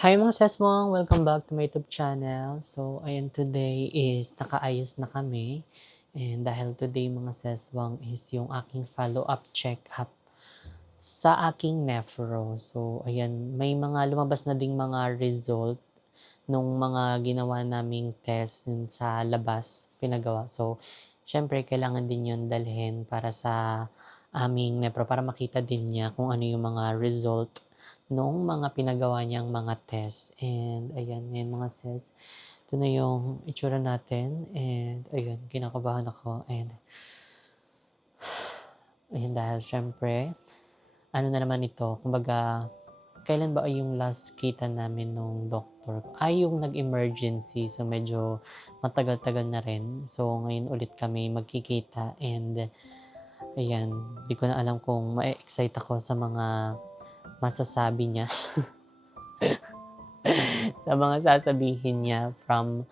Hi mga sesmong! Welcome back to my YouTube channel. So, ayan, today is nakaayos na kami. And dahil today mga seswang is yung aking follow-up check-up sa aking nephro. So, ayan, may mga lumabas na ding mga result nung mga ginawa naming test yun sa labas, pinagawa. So, syempre, kailangan din yun dalhin para sa aming nephro para makita din niya kung ano yung mga result nung mga pinagawa niyang mga test. And ayan, ngayon mga sis, ito na yung itsura natin. And ayun, kinakabahan ako. And ayun, dahil syempre, ano na naman ito, kumbaga, kailan ba ay yung last kita namin nung doktor? Ay, yung nag-emergency. So, medyo matagal-tagal na rin. So, ngayon ulit kami magkikita. And, ayan, di ko na alam kung ma-excite ako sa mga masasabi niya. Sa mga sasabihin niya from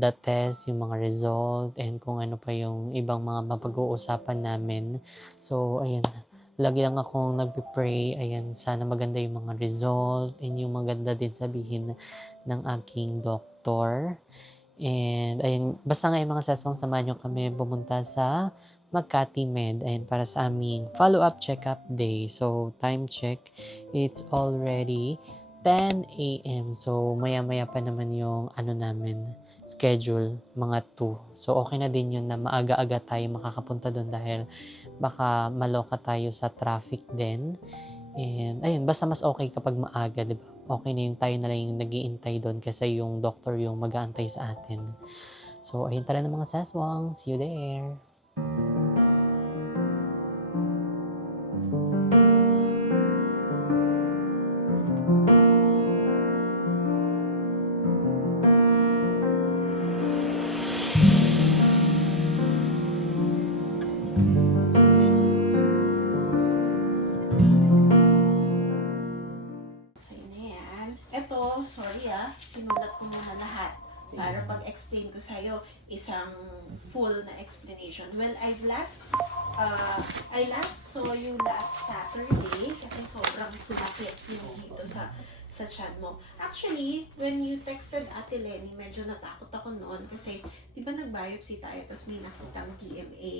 the test, yung mga result, and kung ano pa yung ibang mga mapag-uusapan namin. So, ayan, lagi lang akong nagpe-pray, ayan, sana maganda yung mga result, and yung maganda din sabihin ng aking doktor. And, ayun, basta ngayon mga saswang, samahan nyo kami pumunta sa Makati Med, ayan, para sa aming follow-up check-up day. So, time check, it's already 10 a.m. So, maya-maya pa naman yung ano namin, schedule, mga 2. So, okay na din yun na maaga-aga tayo makakapunta doon dahil baka maloka tayo sa traffic din. And, ayun, basta mas okay kapag maaga, di ba? Okay na yung tayo na lang yung nag-iintay doon kasi yung doctor yung mag-aantay sa atin. So, ayun, tara na mga saswang. See you there! Sa'yo na yan. Eto, sorry sinulat ko muna lahat. Para pag-explain ko sa'yo, isang full na explanation. Well, I last saw you last Saturday kasi sobrang sumakit yung dito sa chan mo. Actually, when you texted Ate Lenny, medyo natakot ako noon kasi di ba nag-biopsy tayo tapos may nakitang TMA.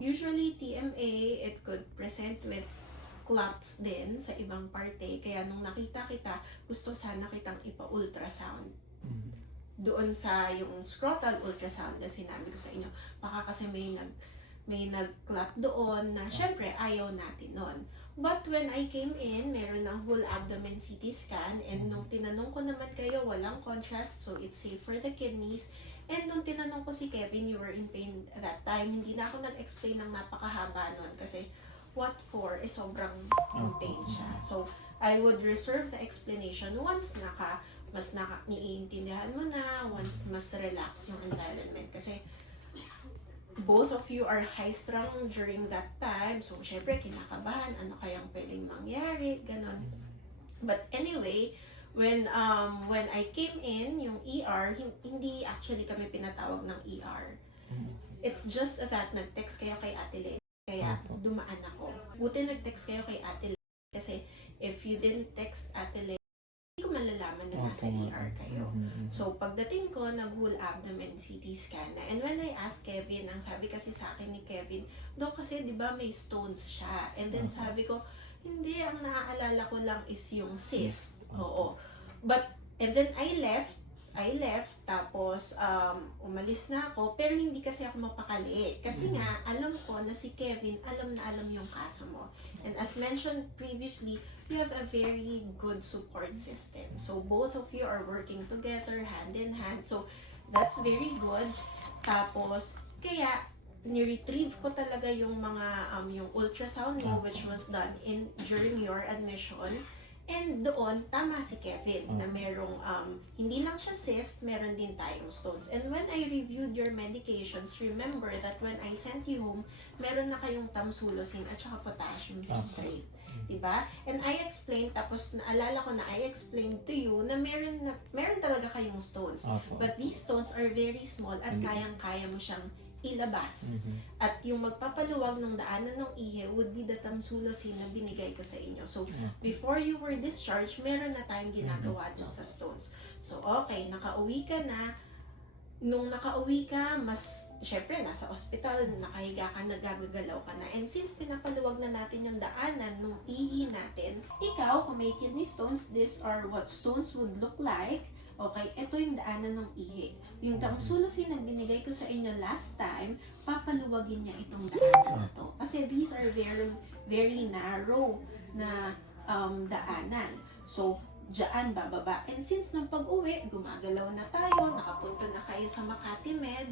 Usually, TMA, it could present with clots din sa ibang parte. Kaya nung nakita kita, gusto sana kitang ipa-ultrasound. Doon sa yung scrotal ultrasound na sinabi ko sa inyo. Baka kasi may nag-clot doon na syempre ayaw natin nun. But when I came in, meron ng whole abdomen CT scan and nung tinanong ko naman kayo, walang contrast so it's safe for the kidneys. And nung tinanong ko si Kevin, you were in pain at that time, hindi na ako nag-explain ng napakahaba nun kasi what for is sobrang in pain siya. So, I would reserve the explanation once mas naiintindihan mo na, once mas relax yung environment. Kasi, both of you are high-strung during that time. So, syempre, kinakabahan, ano kayang pwedeng mangyari, ganon. But anyway, when I came in, yung ER, hindi actually kami pinatawag ng ER. It's just that nag-text kayo kay Ate Len. Kaya dumaan ako. Buti nag-text kayo kay Ate Len. Kasi if you didn't text Ate Len, hindi ko malalaman na nasa ER kayo. So pagdating ko, nag-whole abdomen CT scan na. And when I asked Kevin, ang sabi kasi sa akin ni Kevin, Dok, kasi di ba may stones siya? And then sabi ko, hindi, ang naaalala ko lang is yung cyst. Oo. And then I left, tapos umalis na ako, pero hindi kasi ako mapakali. Kasi nga, alam ko na si Kevin, alam na alam yung kaso mo. And as mentioned previously, you have a very good support system. So both of you are working together, hand in hand. So that's very good. Tapos, kaya, ni-retrieve ko talaga yung mga, yung ultrasound mo, which was done during your admission. And doon, tama si Kevin na merong, hindi lang siya cyst, meron din tayong stones. And when I reviewed your medications, remember that when I sent you home, meron na kayong tamsulosin at saka potassium citrate. Diba? And I explained, tapos naalala ko na I explained to you na meron talaga kayong stones. But these stones are very small at kayang-kaya mo siyang ilabas. At yung magpapaluwag ng daanan ng ihi would be the tamsulosin na binigay ko sa inyo. So, before you were discharged, meron na tayong ginagawa dun sa stones. So, okay, nakauwi ka na. Nung nakauwi ka, mas, syempre, nasa ospital, nakahiga ka, nagagagalaw ka na. And since pinapaluwag na natin yung daanan ng ihi natin, ikaw, kung may kidney stones, these are what stones would look like. Okay, ito yung daanan ng ihi. Yung tamsulosin na binigay ko sa inyo last time, papaluwagin niya itong daanan na to. Kasi these are very, very narrow na daanan. So, diyan bababa. And since nung pag-uwi, gumagalaw na tayo, nakapunta na kayo sa Makati Med,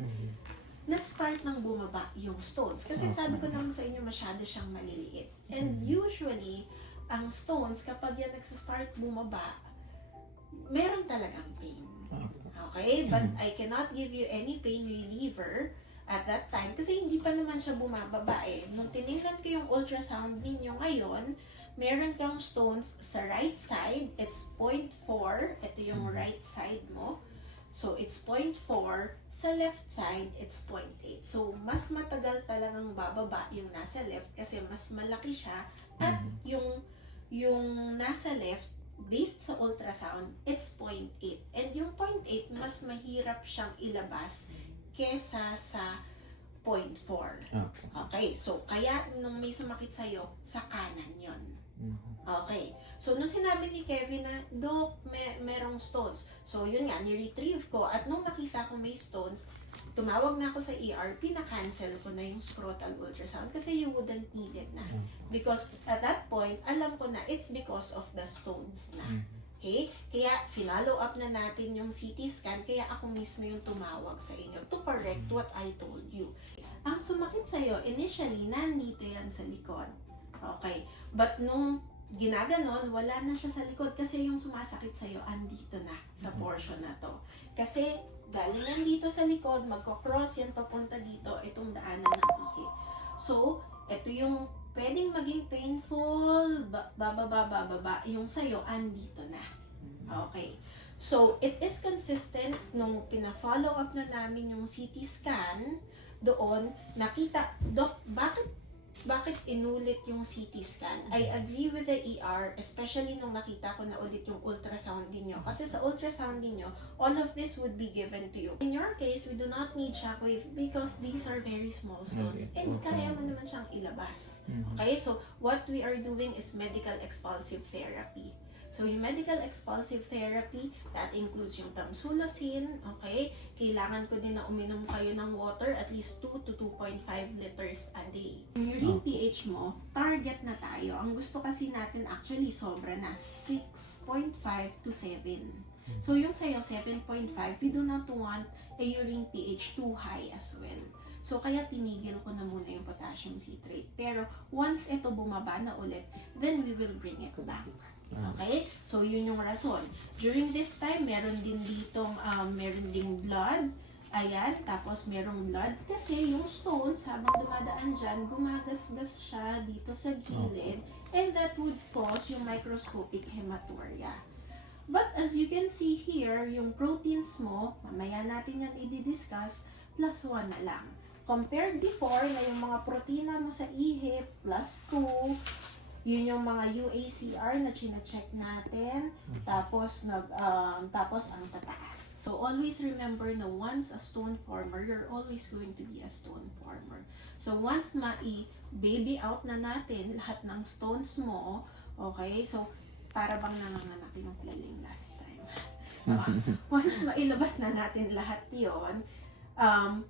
let's start ng bumaba yung stones. Kasi sabi ko naman sa inyo, masyado siyang maliliit. And usually, ang stones, kapag yan nagsistart bumaba, meron talagang pain. Okay? But I cannot give you any pain reliever at that time kasi hindi pa naman siya bumababa eh. Nung tinignan ko yung ultrasound ninyo ngayon, meron kang stones sa right side, it's 0.4, ito yung right side mo. So, it's 0.4, sa left side, it's 0.8. So, mas matagal talagang bababa yung nasa left kasi mas malaki siya at yung nasa left, based sa ultrasound, it's 0.8. And yung 0.8, mas mahirap siyang ilabas kesa sa 0.4. Okay, so kaya nung may sumakit sa'yo, sa kanan yon. Okay. So, nung sinabi ni Kevin na, Doc, merong stones. So, yun nga, ni-retrieve ko. At nung nakita ko may stones, tumawag na ako sa ER, pina-cancel ko na yung scrotal ultrasound kasi you wouldn't need it na. Because at that point, alam ko na it's because of the stones na. Okay? Kaya, finalo up na natin yung CT scan, kaya ako mismo yung tumawag sa inyo to correct what I told you. Ang sumakit sa'yo, initially, nandito yan sa likod. Okay. But nung ginaganon, wala na siya sa likod kasi yung sumasakit sa'yo, andito na sa portion na to. Kasi galing yan dito sa likod, magko-cross yan papunta dito, itong daanan ng ihi. So, ito yung pwedeng maging painful, bababa, yung sa'yo, andito na. Okay. So, it is consistent nung pina-follow up na namin yung CT scan, doon, nakita, Doc, bakit inulit yung CT scan? I agree with the ER, especially nung nakita ko na ulit yung ultrasound ninyo. Kasi sa ultrasound ninyo, all of this would be given to you. In your case, we do not need shockwave because these are very small stones. And kaya mo naman siyang ilabas. Okay, so what we are doing is medical expulsive therapy. So, yung medical expulsive therapy, that includes yung tamsulosin, okay? Kailangan ko din na uminom kayo ng water at least 2 to 2.5 liters a day. Yung urine pH mo, target na tayo. Ang gusto kasi natin actually sobra na 6.5 to 7. So, yung sa'yo 7.5, we do not want a urine pH too high as well. So, kaya tinigil ko na muna yung potassium citrate. Pero, once ito bumaba na ulit, then we will bring it back. Okay? So, yun yung rason. During this time, meron din ditong, meron ding blood. Ayan, tapos merong blood. Kasi yung stones, habang dumadaan dyan, gumagasgas siya dito sa gilid. And that would cause yung microscopic hematuria. But as you can see here, yung proteins mo, mamaya natin yan i-discuss, +1 na lang. Compared before na yung mga protina mo sa ihi, +2, yun yung mga UACR na china-check natin, tapos tapos ang tataas. So always remember na once a stone former, you're always going to be a stone former. So once baby out na natin lahat ng stones mo, okay? So para bang nanganganak yung feeling last time. Once mailabas na natin lahat 'yon,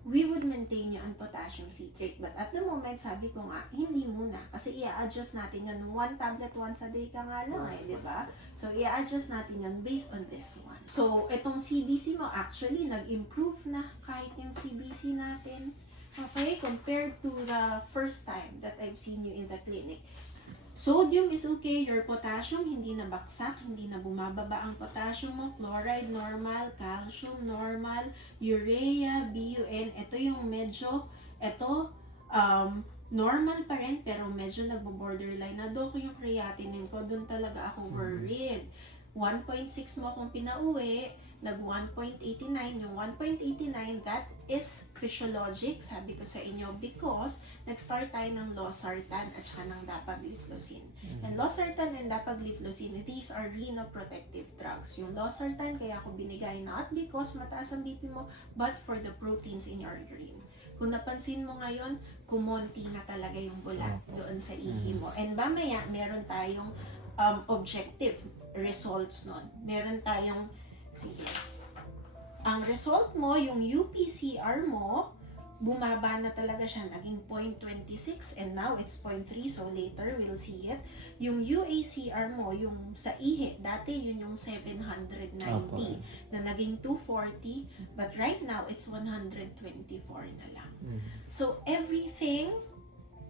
we would maintain you on potassium citrate. But at the moment, sabi ko nga, hindi muna. Kasi i-adjust natin yun. 1 tablet once a day ka nga lang eh, di ba? So, i-adjust natin yun based on this one. So, itong CBC mo, actually, nag-improve na kahit yung CBC natin. Okay? Compared to the first time that I've seen you in the clinic. Sodium is okay, your potassium hindi na baksak, hindi na bumababa ang potassium mo, chloride normal, calcium normal, urea, BUN, ito yung medyo, normal pa rin pero medyo nagbo-borderline na. Dok, yung creatinine ko, dun talaga ako worried. 1.6 mo kung pinauwi, nag 1.89, yung 1.89, that is physiologic, sabi ko sa inyo, because nag-start tayo ng losartan at saka ng dapagliflozin. And losartan and dapagliflozin, these are renoprotective drugs. Yung losartan, kaya ako binigay not because mataas ang BP mo, but for the proteins in your urine. Kung napansin mo ngayon, kumonti na talaga yung bulat doon sa ihi mo. And mamaya, meron tayong objective results nun. Meron tayong, sige, ang result mo, yung UPCR mo, bumaba na talaga siya, naging 0.26 and now it's 0.3, so later we'll see it. Yung UACR mo, yung sa ihi, dati yun yung 790 na naging 240, but right now it's 124 na lang. So everything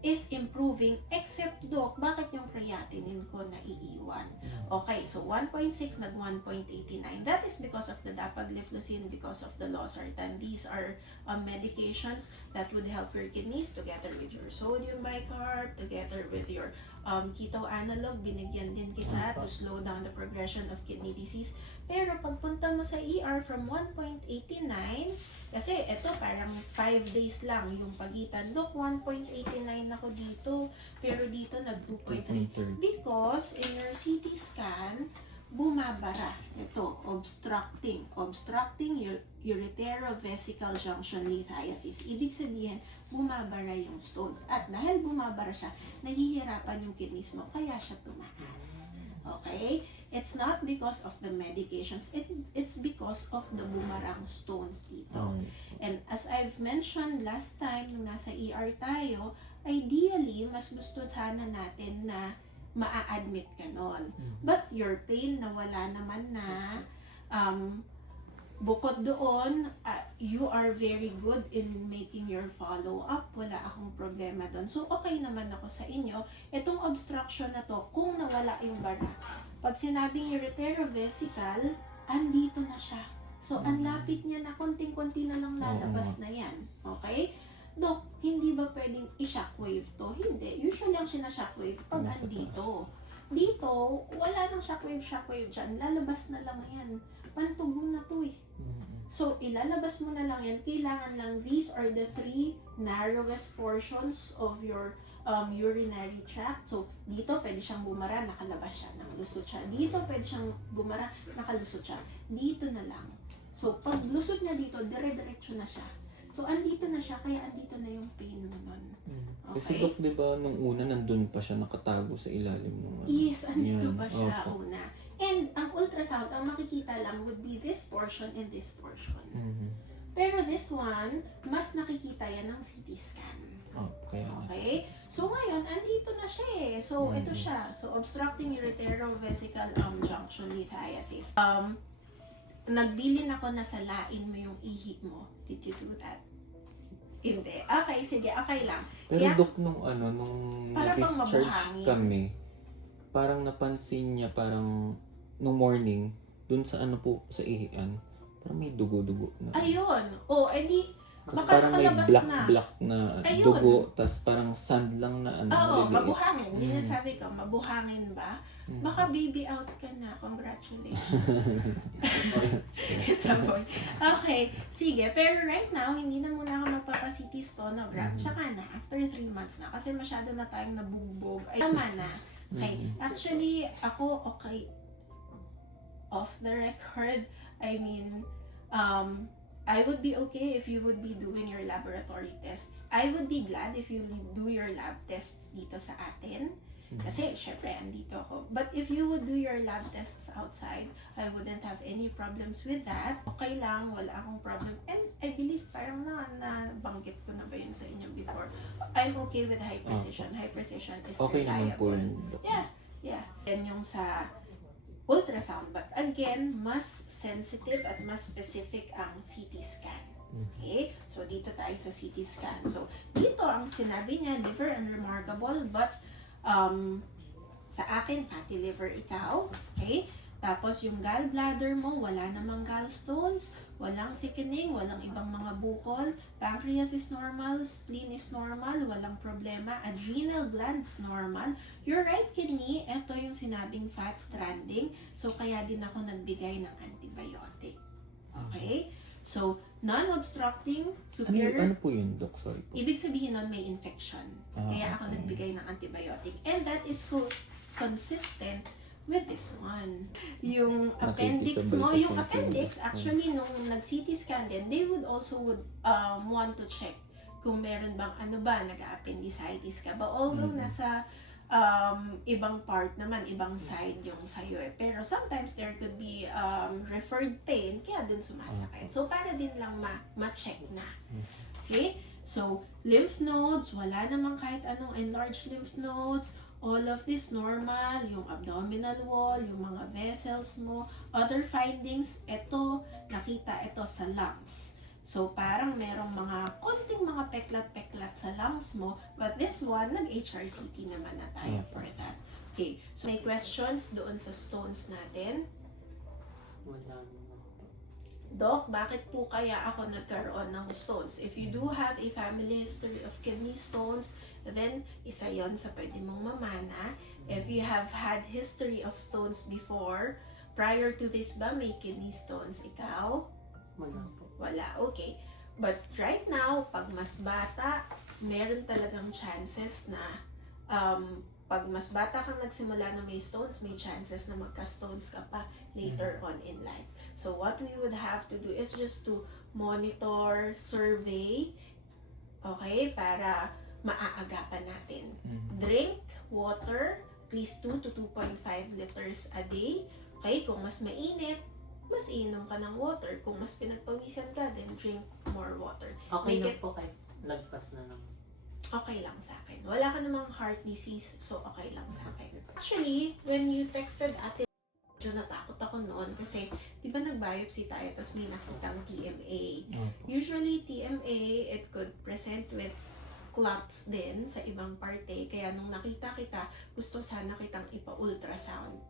is improving except Doc, bakit yung creatinine ko naiiwan? Okay, so 1.6 nag 1.89. That is because of the dapagliflozin, because of the losartan. These are medications that would help your kidneys together with your sodium bicarb, together with your keto analog. Binigyan din kita to slow down the progression of kidney disease. Pero pagpunta mo sa ER from 1.89, kasi ito parang 5 days lang yung pagitan. Doc, 1.89 ako dito, pero dito nag 2.3. Because in your CT scan, bumabara. Ito, obstructing ureterovesical junction lithiasis. Ibig sabihin, bumabara yung stones. At dahil bumabara siya, nahihirapan yung kidneys mo, kaya siya tumaas. Okay? It's not because of the medications. It's because of the bumarang stones dito. And as I've mentioned last time, nung nasa ER tayo, ideally, mas gusto sana natin na maa-admit ka nun. But your pain na wala naman na, bukod doon, you are very good in making your follow-up. Wala akong problema doon. So, okay naman ako sa inyo. Itong obstruction na to, kung nawala yung bara, pag sinabing ureterovesical, andito na siya. So, ang lapit niya na, konting-konti na lang lalabas na yan. Okay? Dok, hindi ba pwedeng i-shockwave to? Hindi. Usually ang sina-shockwave pag andito. Dito, wala nang shockwave dyan. Lalabas na lang yan. Pantubo na to eh. So, ilalabas mo na lang yan. Kailangan lang, these are the 3 narrowest portions of your urinary tract. So, dito pwede siyang bumara, nakalabas siya, nakalusot siya. Dito pwede siyang bumara, nakalusot siya. Dito na lang. So, pag lusot niya dito, dire-diretso na siya. So, andito na siya, kaya andito na yung pain mo nun. Okay? Kasi Dok, di ba, nung una nandun pa siya nakatago sa ilalim ng Yes, andito yan. pa siya Opo. una. And ang ultrasound, ang makikita lang would be this portion and this portion. Pero this one, mas nakikita yan ng CT scan. Okay? So ngayon, andito na siya eh. So ito siya. So obstructing ureterovesical junction lithiasis. Nagbilin ako na salain mo yung ihi mo. Did you do that? Hindi. Okay, sige. Okay lang. Pero Kaya, Dok, nung para bang na-discharge mabuhangin. kami, parang napansin niya, parang nung morning, dun sa sa ihian, parang may dugo-dugo na. ayun. O, edi, Kasi baka parang may nakalabas na. black na Ayun. dugo, tas parang sand lang na Oo, maliliit. mabuhangin. Yun yung sabi ko, mabuhangin ba? Baka baby out ka na. Congratulations. It's a boy. Okay, sige. Pero right now, hindi na muna ako magpapa-CT sonograph. Tsaka na, after 3 months na. Kasi masyado na tayong nabugbog. Ay, tama na. Okay. Actually, ako, okay. Off the record, I mean, I would be okay if you would be doing your laboratory tests. I would be glad if you do your lab tests dito sa atin. Kasi, syempre, andito ako. But if you would do your lab tests outside, I wouldn't have any problems with that. Okay lang, wala akong problem. And I believe, parang nabanggit ko na ba yun sa inyo before. I'm okay with high precision. High precision is Okay naman po reliable. yun, Dok. Yeah. Yan yung sa ultrasound. But again, mas sensitive at mas specific ang CT scan. Okay? So, dito tayo sa CT scan. So, dito ang sinabi niya, liver unremarkable, but sa akin, fatty liver ikaw. Okay? Tapos yung gallbladder mo, wala namang gallstones, walang thickening, walang ibang mga bukol, pancreas is normal, spleen is normal, walang problema, adrenal glands normal, your right kidney, ito yung sinabing fat stranding, so kaya din ako nagbigay ng antibiotic. Okay? So, non-obstructing, superior, Ano po yun, Doc? Sorry po. ibig sabihin nun may infection. Kaya ako Okay. nagbigay ng antibiotic. And that is consistent with this one. Yung appendix mo, Nakikisabay kasi yung yung appendix, feelings. actually, nung nag-CT scan din, they would also want to check kung meron bang, nag-appendicitis ka ba? Although Mhm. nasa ibang part naman, ibang side yung sa'yo eh. Pero sometimes there could be referred pain, kaya dun sumasakit. So, para din lang ma-check na. Okay? So, lymph nodes, wala namang kahit anong enlarged lymph nodes, all of this normal, yung abdominal wall, yung mga vessels mo. Other findings, nakita ito sa lungs. So, parang merong mga konting mga peklat-peklat sa lungs mo. But this one, nag-HRCT naman na tayo for that. Okay, so may questions doon sa stones natin? Wala naman. Doc, bakit po kaya ako nagkaroon ng stones? If you do have a family history of kidney stones, then isa yon sa pwede mong mamana. If you have had history of stones before, prior to this ba may kidney stones ikaw? Wala po. Wala, okay. But right now, pag mas bata, meron talagang chances na pag mas bata kang nagsimula na may stones, may chances na magka-stones ka pa later on in life. So what we would have to do is just to monitor, survey, okay, para maaagapan natin. Drink water, at least 2 to 2.5 liters a day. Okay, kung mas mainit, mas inom ka ng water. Kung mas pinagpawisan ka, then drink more water. Okay Make na it- po kahit lagpas na naman. Okay lang sa akin. Wala ka namang heart disease, so okay lang sa akin. Actually, when you texted ate, medyo natakot ako noon kasi, di ba nag-biopsy tayo, tapos may nakitang TMA. Usually, TMA, it could present with clots din sa ibang parte. Kaya nung nakita kita, gusto sana kitang ipa-ultrasound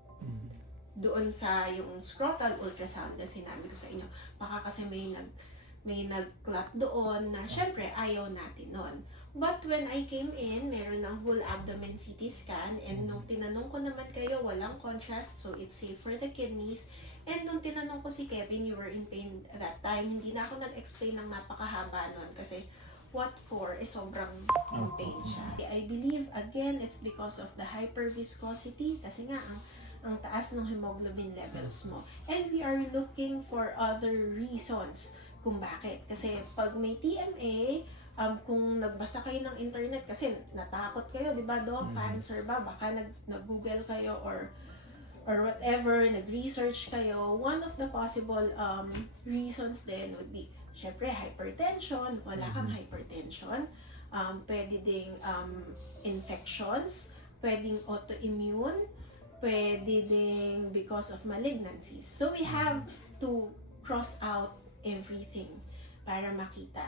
doon sa yung scrotal ultrasound na sinabi ko sa inyo. Baka kasi may nag-clot doon na syempre ayaw natin nun. But when I came in, meron ng whole abdomen CT scan and nung tinanong ko naman kayo, walang contrast so it's safe for the kidneys. And nung tinanong ko si Kevin, you were in pain at that time, hindi na ako nag-explain ng napakahaba nun kasi what for is sobrang in pain siya. I believe again it's because of the hyperviscosity kasi nga ang taas ng hemoglobin levels mo. And we are looking for other reasons kung bakit. Kasi pag may TMA, kung nagbasa kayo ng internet, kasi natakot kayo, di ba, Doc? Cancer ba? Baka nag-google kayo or whatever, nag-research kayo. One of the possible reasons then would be, syempre, hypertension. Wala kang hypertension. Pwede ding infections. Pwedeng autoimmune. Pwede ding because of malignancies. So we have to cross out everything para makita.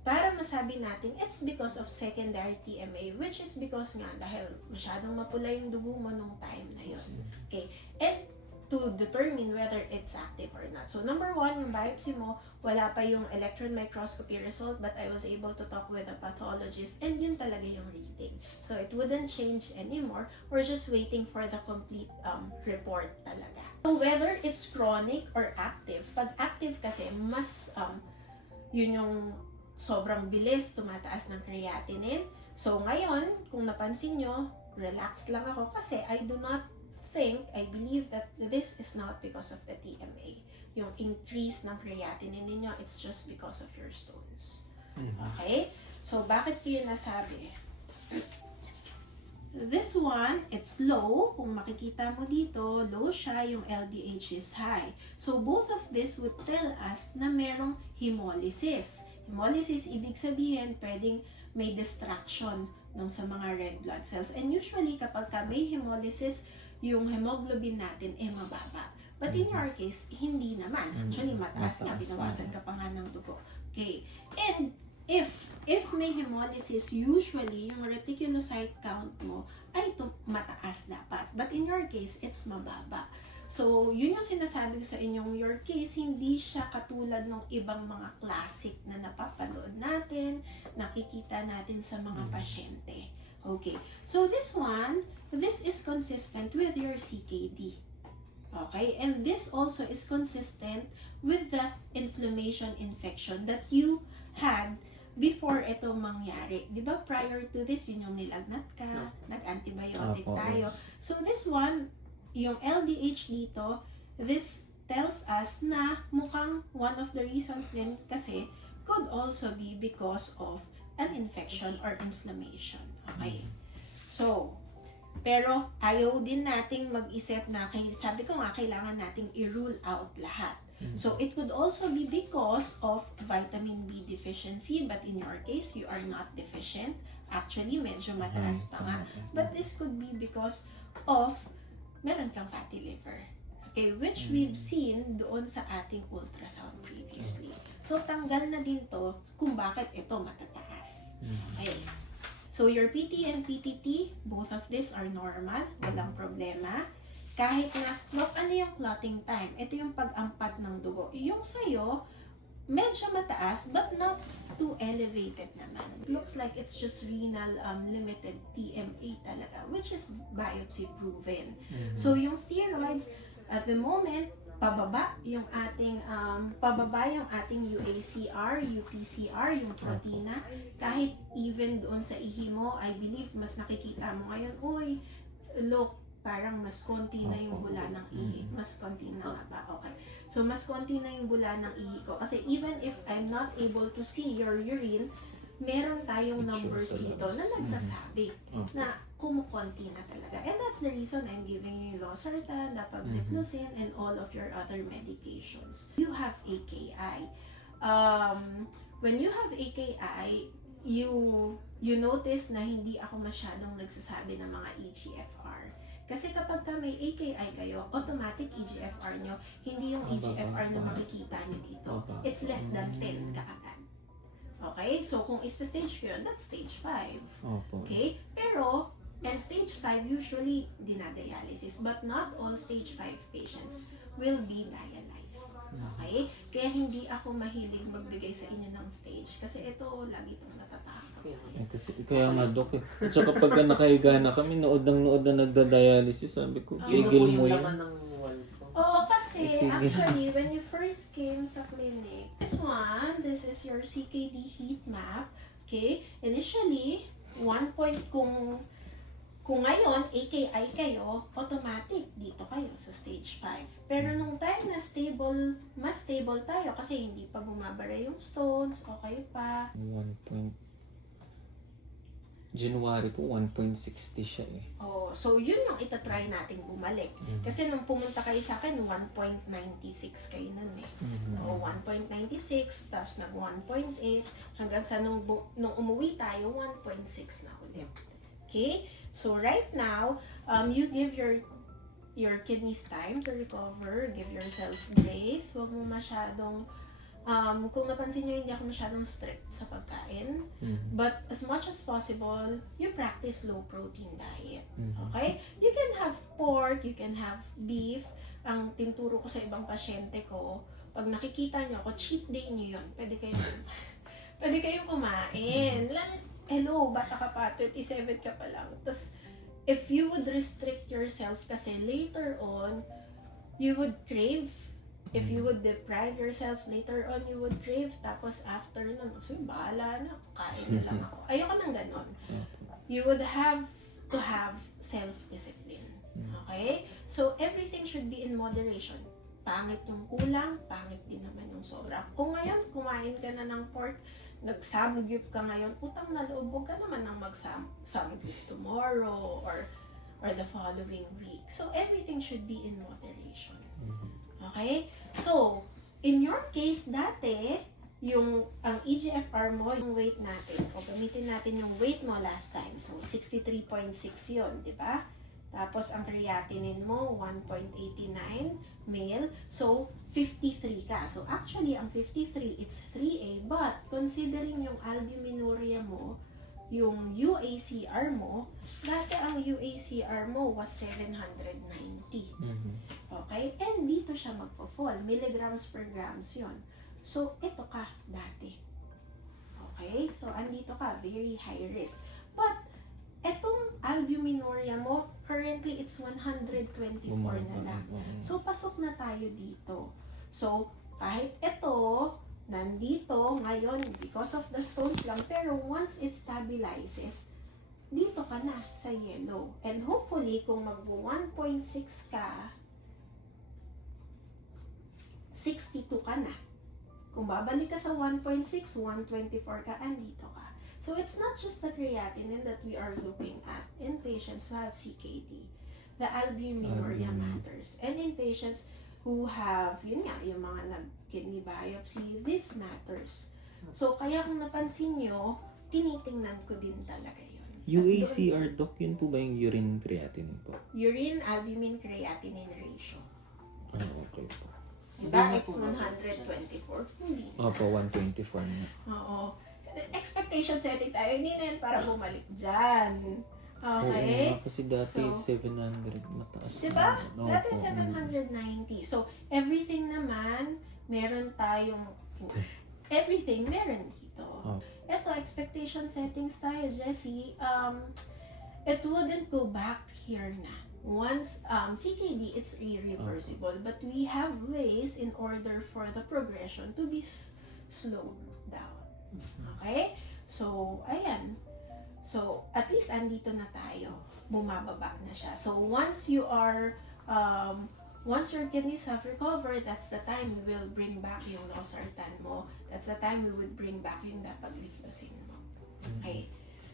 Para masabi natin, it's because of secondary TMA, which is because nga dahil masyadong mapula yung dugo mo nung time na yun. Okay? And to determine whether it's active or not. So number one, yung biopsy mo, wala pa yung electron microscopy result, but I was able to talk with a pathologist and yun talaga yung reading. So it wouldn't change anymore. We're just waiting for the complete report talaga. So whether it's chronic or active, pag active kasi, mas yun yung sobrang bilis tumataas ng creatinine. So ngayon, kung napansin nyo, relax lang ako kasi I believe that this is not because of the TMA. Yung increase ng creatinine ninyo, it's just because of your stones. Okay? So bakit ko yun nasabi? This one, it's low. Kung makikita mo dito, low siya, yung LDH is high. So both of this would tell us na merong hemolysis. Hemolysis, ibig sabihin, pwedeng may destruction sa mga red blood cells. And usually, kapag may hemolysis, yung hemoglobin natin mababa. But in your case, hindi naman. Actually, mataas nga, binawasan ka pa nga ng dugo. Okay. And if may hemolysis, usually, yung reticulocyte count mo ay mataas dapat. But in your case, it's mababa. So, yun yung sinasabi ko sa inyong your case, hindi siya katulad ng ibang mga classic na napapanood natin, nakikita natin sa mga pasyente. Okay. So, this is consistent with your CKD. Okay? And this also is consistent with the inflammation infection that you had before ito mangyari. Di ba prior to this, yun yung nilagnat ka, nag-antibiotic Opo, tayo. yes. So this one, yung LDH dito, this tells us na mukhang one of the reasons din kasi could also be because of an infection or inflammation. Okay? So, pero ayaw din nating mag-isip na, sabi ko nga, kailangan nating i-rule out lahat. So, it could also be because of vitamin B deficiency, but in your case, you are not deficient. Actually, medyo mataas pa nga. But this could be because of meron kang fatty liver. Okay, which we've seen doon sa ating ultrasound previously. So, tanggal na din to kung bakit ito matataas. Okay. So, your PT and PTT, both of these are normal. Walang problema. Kahit na, ano yung clotting time? Ito yung pag-ampat ng dugo. Yung sa'yo, medyo mataas, but not too elevated naman. Looks like it's just renal limited TMA talaga, which is biopsy proven. So, yung steroids, at the moment, pababa yung ating UACR, UPCR, yung protina. Kahit even doon sa ihi mo, I believe, mas nakikita mo ngayon, uy, look, parang mas konti na yung bula ng ihi. Mas konti na nga ba? Okay. So, mas konti na yung bula ng ihi ko. Kasi even if I'm not able to see your urine, meron tayong numbers dito na nagsasabi na kumukonti na talaga. And that's the reason I'm giving you losartan, dapagliflozin, and all of your other medications. You have AKI. When you have AKI, you notice na hindi ako masyadong nagsasabi ng mga EGFR. Kasi kapag ka may AKI kayo, automatic EGFR nyo, hindi yung EGFR na makikita nyo dito. It's less than 10 kaagad. Okay? So, kung is the stage ko yun, that's stage 5. Okay? Pero, and stage 5 usually dinadialysis, but not all stage 5 patients will be dialyzed. Okay? Kaya hindi ako mahilig magbigay sa inyo ng stage. Kasi ito, lagi itong natatakot. Kaya nga, Dok. At saka pagka nakahiga na kami, nood na nagda-dialysis, sabi ko, igil mo yun. Oo, kasi actually, when you first came sa clinic, this is your CKD heat map. Okay? Initially, 1 point kung ngayon, AKI kayo, automatic dito kayo sa stage 5. Pero nung time na mas stable tayo kasi hindi pa bumabara yung stones, okay pa. January po, 1.60 siya eh. Oh, so yun yung itatry nating bumalik. Kasi nung pumunta kayo sa akin, 1.96 kayo nun eh. O 1.96, tapos nag 1.8, hanggang sa nung umuwi tayo, 1.6 na ulit. Okay? So right now, you give your kidneys time to recover, give yourself grace, huwag mo masyadong kung napansin nyo, hindi ako masyadong strict sa pagkain. But as much as possible, you practice low protein diet. Okay? You can have pork, you can have beef. Ang tinturo ko sa ibang pasyente ko, pag nakikita nyo ako, cheat day nyo yun. Pwede kayong kumain. Hello, bata ka pa, 27 ka pa lang. Tapos, if you would restrict yourself kasi later on, you would crave. If you would deprive yourself later on, you would crave. Tapos after nun, so bahala na, kain na lang ako. Ayoko nang ganon. You would have to have self-discipline. Okay? So everything should be in moderation. Pangit yung kulang, pangit din naman yung sobra. Kung ngayon, kumain ka na ng pork, nag-samgyup ka ngayon, utang na loob, huwag ka naman nang mag-samgyup tomorrow or the following week. So everything should be in moderation. Okay? So, in your case, dati, ang EGFR mo, yung weight natin, o gamitin natin yung weight mo last time. So, 63.6 yun, di ba? Tapos, ang creatinine mo, 1.89 male. So, 53 ka. So, actually, ang 53, it's 3A. But, considering yung albuminuria mo, yung UACR mo, dati ang UACR mo was 790. Mhm. Okay? And dito siya magpo-fall. Milligrams per grams yon. So, ito ka dati. Okay? So, andito ka. Very high risk. But, etong albuminuria mo, currently it's 124 na lang. So, pasok na tayo dito. So, kahit ito, nandito, ngayon, because of the stones lang, pero once it stabilizes, dito ka na sa yellow. And hopefully, kung mag-1.6 ka, 62 ka na. Kung babalik ka sa 1.6, 124 ka, andito ka. So, it's not just the creatinine that we are looking at in patients who have CKD. The albuminuria matters. And in patients who have, yun nga, yung mga nag-kidney biopsy, this matters. So, kaya kung napansin nyo, tinitingnan ko din talaga yun. UACR, Doc, yun po ba yung urine creatinine po? Urine albumin creatinine ratio. Okay po. Diba? It's 124. Hindi na. Opo, 124 na. Oo. Expectation setting tayo. Hindi na yan para bumalik dyan. Okay? Oo, kasi dati So, 700 mataas. Diba? na. Dati Opo. 790. So, everything naman, meron tayong, everything meron dito. Oh. Ito, expectation settings tayo, Jessie. It wouldn't go back here na. Once, CKD, it's irreversible. But we have ways in order for the progression to be slowed down. Okay? So, ayan. So, at least andito na tayo. Bumababa na siya. So, once you are, once your kidneys have recovered, that's the time we will bring back yung losartan mo. That's the time we would bring back yung dapagliflozin mo. Okay?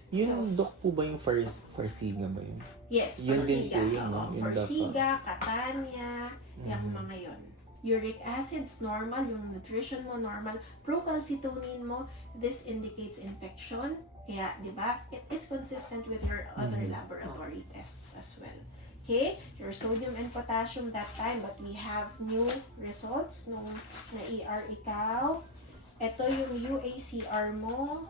Yung Doc po ba yung Farxiga ba yun? Yes, Yun din Farxiga. po yun, no? Yung Farxiga, Catania, yung mga yon. Uric acid's normal, yung nutrition mo normal, procalcitonin mo, this indicates infection. Kaya, di ba, it is consistent with your other laboratory tests as well. Okay? Your sodium and potassium that time, but we have new results nung na-ER ikaw. Ito yung UACR mo.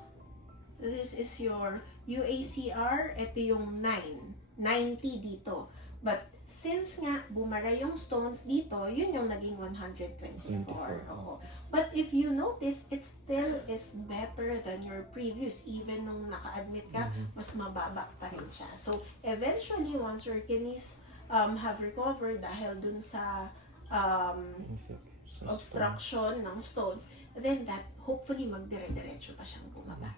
This is your UACR. Ito yung 9. 90 dito. But since nga bumara yung stones dito, yun yung naging 124. Oo. But if you notice, it still is better than your previous. Even nung naka-admit ka, mas mababa pa rin siya. So, eventually, once your kidneys have recovered dahil dun sa obstruction ng stones, then that hopefully magdire-diretso pa siyang bumaba.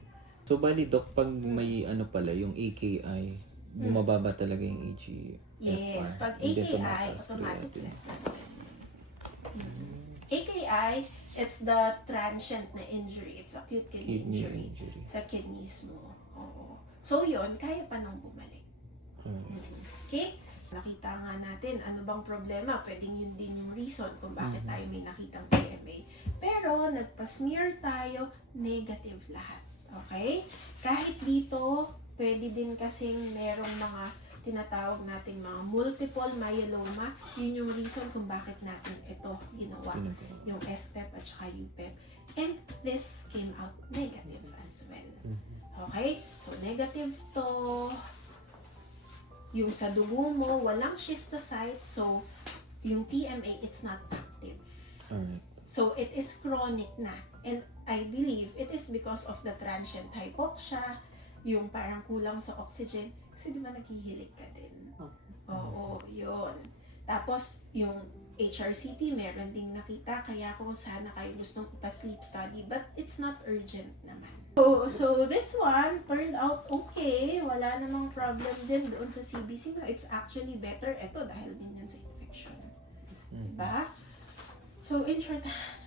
So, bali, Doc, pag may ano pala, yung AKI, bumababa talaga yung AGFR. Yes, pag Hindi AKI, tumataas automatic creatinine. less than 10. AKI, it's the transient na injury. It's acute kidney Kidney injury injury. sa kidneys mo. Oo. So, yun, kaya pa nang bumalik. Okay? Nakita nga natin, ano bang problema? Pwedeng yun din yung reason kung bakit tayo may nakitang PMA. Pero, nagpa-smear tayo, negative lahat. Okay? Kahit dito, pwede din kasing merong mga tinatawag nating mga multiple myeloma. Yun yung reason kung bakit natin ito ginawa. Yung SPEP at saka UPEP. And this came out negative as well. Okay? So, negative to. Yung sa dugo mo, walang schistocytes. So, yung TMA, it's not active. Alright. So, it is chronic na. And I believe it is because of the transient hypoxia, yung parang kulang sa oxygen. Kasi di ba naghihilig ka din? Oo, yun. Tapos, yung HRCT, meron ding nakita. Kaya ko sana kayo gustong ipa-sleep study. But it's not urgent naman. So this one turned out okay. Wala namang problem din doon sa CBC. No, it's actually better. Ito, dahil din yan sa infection. Diba? So, in short,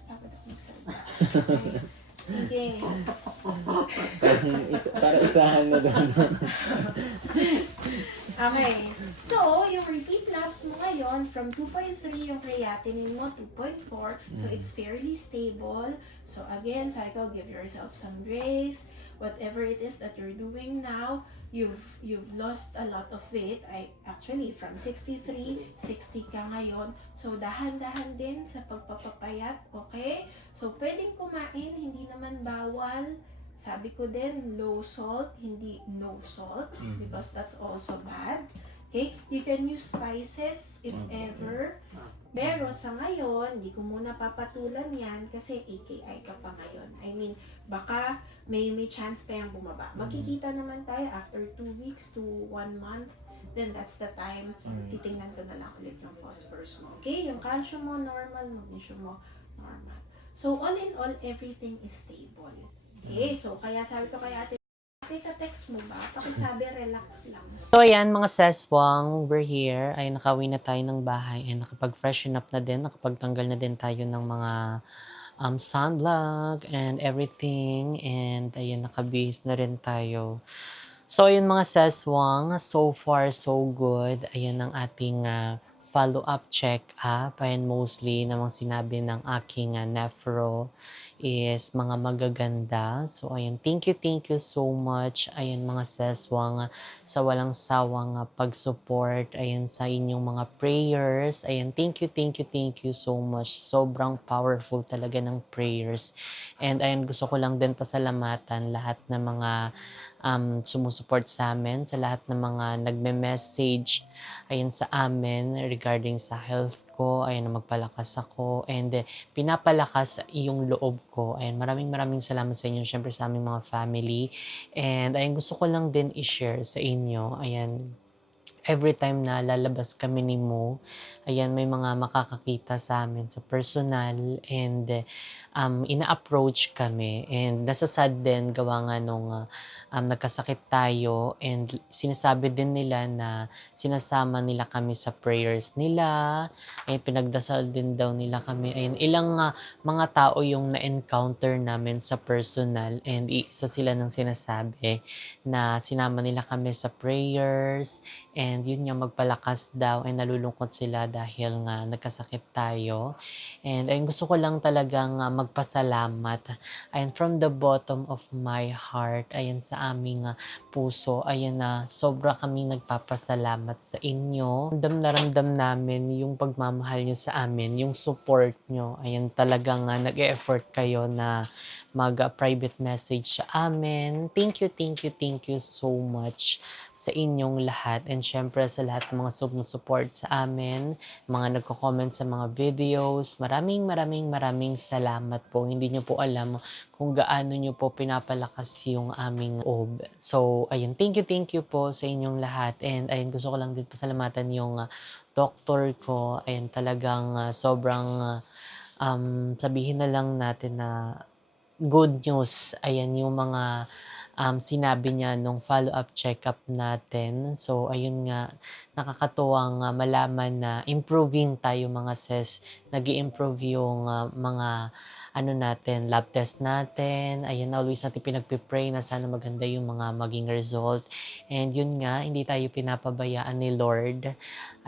napapadak magsalita. Okay. Sige. Para isahan na doon. Okay. So, yung repeat labs mo ngayon, from 2.3 yung creatinine mo, 2.4. So, it's fairly stable. So, again, cycle, give yourself some grace. Whatever it is that you're doing now, you've lost a lot of weight. Actually, from 63, 60 ka ngayon. So, dahan-dahan din sa pagpapapayat, okay? So, pwedeng kumain, hindi naman bawal. Sabi ko din, low salt, hindi no salt, Mhm. because that's also bad. Okay? You can use spices if ever. Pero sa ngayon, hindi ko muna papatulan yan kasi AKI ka pa ngayon. I mean, baka may chance pa yung bumaba. Magkikita naman tayo after 2 weeks to 1 month. Then that's the time, titingnan ko na lang ulit yung phosphorus mo. Okay? Yung calcium mo, normal. Magnesium mo, normal. So, all in all, everything is stable. Okay? So, kaya sabi ko kay ate, ka-text mo ba? Pakisabi, relax lang. So, ayan mga seswang, we're here. Ay, nakauwi na tayo ng bahay. Ay, nakapag-freshen up na din. Nakapagtanggal na din tayo ng mga sunblock and everything. And, ayan, nakabihis na rin tayo. So, ayun mga seswang, so far, so good. Ayan ang ating follow-up check-up. Ayan, mostly namang sinabi ng aking nephro is mga magaganda. So, ayan, thank you so much. Ayan mga seswang, sa walang sawang pag-support. Ayan, sa inyong mga prayers. Ayan, thank you so much. Sobrang powerful talaga ng prayers. And ayan, gusto ko lang din pasalamatan lahat ng mga sumusuport sa amin, sa lahat ng mga nagme-message ayun sa amin regarding sa health ko, ayun na magpalakas ako, and pinapalakas yung loob ko. Ayun, maraming salamat sa inyo, syempre sa aming mga family. And ayun, gusto ko lang din i-share sa inyo, ayan, every time na lalabas kami ni Mo, ayan, may mga makakakita sa amin sa personal, and ina-approach kami, and nasasad din gawa nga nung nagkasakit tayo, and sinasabi din nila na sinasama nila kami sa prayers nila, ay pinagdasal din daw nila kami. Ayun, ilang mga tao yung na-encounter namin sa personal, and isa sila ng sinasabi na sinama nila kami sa prayers. And yun nga, magpalakas daw, ay nalulungkot sila dahil nga nagkasakit tayo. And ayun, gusto ko lang talagang magpasalamat. Ayun, from the bottom of my heart, ayun, sa aming puso, ayun na, sobra kaming nagpapasalamat sa inyo. Ramdam namin yung pagmamahal nyo sa amin, yung support nyo. Ayun, talagang nag-e-effort kayo na mag-private message sa amin. Thank you so much sa inyong lahat, and syempre sa lahat ng mga support sa amin, mga nagko-comment sa mga videos. Maraming salamat po. Hindi nyo po alam kung gaano nyo po pinapalakas yung aming loob. So, ayun, thank you po sa inyong lahat. And ayun, gusto ko lang din pasalamatan yung doktor ko. Ayun, talagang sobrang sabihin na lang natin na good news. Ayan yung mga sinabi niya nung follow-up check-up natin. So, ayun nga, nakakatuwang malaman na improving tayo mga sis. Nag-i-improve yung mga natin, lab test natin. Ayun, always natin pinagpipray na sana maganda yung mga maging result. And yun nga, hindi tayo pinapabayaan ni Lord.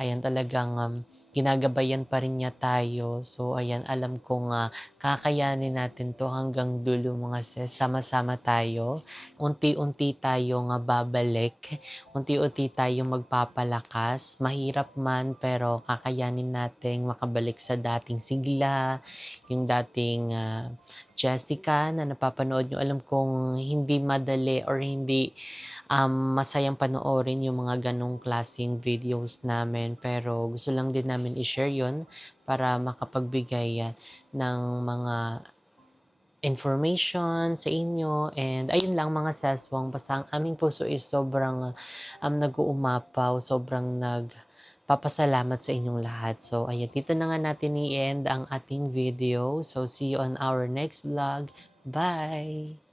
Ayan, talagang ginagabayan pa rin niya tayo. So, ayan, alam kong kakayanin natin to hanggang dulo mga sis. Sama-sama tayo. Unti-unti tayong babalik. Unti-unti tayong magpapalakas. Mahirap man, pero kakayanin nating makabalik sa dating sigla. Yung dating Jessica na napapanood nyo. Alam kong hindi madali or hindi masayang panoorin yung mga ganong klaseng videos namin, pero gusto lang din namin i-share yun para makapagbigay ng mga information sa inyo. And ayun lang mga seswang, basta ang aming puso is sobrang nag-uumapaw, sobrang nagpapasalamat sa inyong lahat. So ayun, dito na nga natin i-end ang ating video. So see you on our next vlog. Bye!